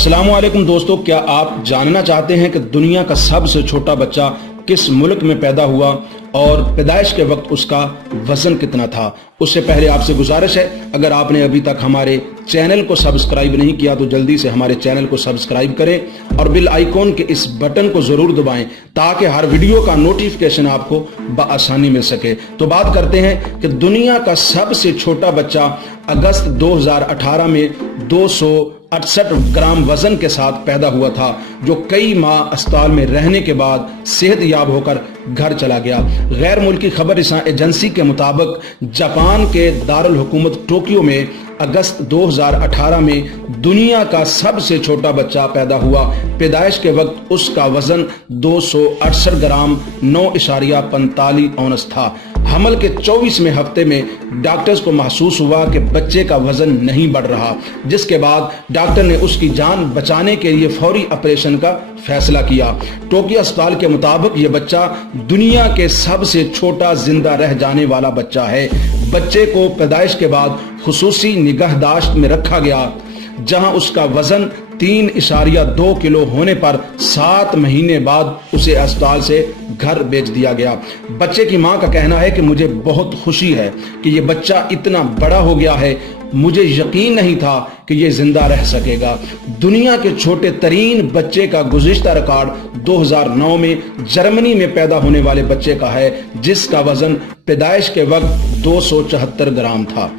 अस्सलाम वालेकुम दोस्तों, क्या आप जानना चाहते हैं कि दुनिया का सबसे छोटा बच्चा किस मुल्क में पैदा हुआ और पैदाइश के वक्त उसका वजन कितना था? उससे पहले आपसे गुजारिश है, अगर आपने अभी तक हमारे चैनल को सब्सक्राइब नहीं किया तो जल्दी से हमारे चैनल को सब्सक्राइब करें और बिल आइकॉन के इस बटन को जरूर दबाएं ताकि हर वीडियो का नोटिफिकेशन आपको बआसानी मिल सके। तो बात करते हैं कि दुनिया का सबसे छोटा बच्चा अगस्त 2018 में 268 ग्राम वजन के साथ पैदा हुआ था, जो कई माह अस्पताल में रहने के बाद सेहत याब होकर घर चला गया। गैर मुल्की खबर एजेंसी के मुताबिक जापान के दारुल हुकूमत टोक्यो में अगस्त 2018 में दुनिया का सबसे छोटा बच्चा पैदा हुआ। पैदाइश के वक्त उसका वजन 268 ग्राम 9.45 औंस था। हमल के 24वें हफ्ते में डॉक्टर्स को महसूस हुआ कि बच्चे का वजन नहीं बढ़ रहा, जिसके बाद डॉक्टर ने उसकी जान बचाने के लिए फौरी ऑपरेशन का फैसला किया। टोक्यो अस्पताल के मुताबिक यह बच्चा दुनिया के सबसे छोटा जिंदा रह जाने वाला बच्चा है। बच्चे को पैदाइश के बाद खुसूसी निगहदाश्त में रखा गया, जहां उसका वजन 3.2 किलो होने पर 7 महीने बाद उसे अस्पताल से घर भेज दिया गया। बच्चे की मां का कहना है कि मुझे बहुत खुशी है कि ये बच्चा इतना बड़ा हो गया है, मुझे यकीन नहीं था कि ये जिंदा रह सकेगा। दुनिया के छोटे तरीन बच्चे का गुज़िश्ता रिकॉर्ड 2009 में जर्मनी में पैदा होने वाले बच्चे का है, जिसका वजन पैदाइश के वक्त 274 ग्राम था।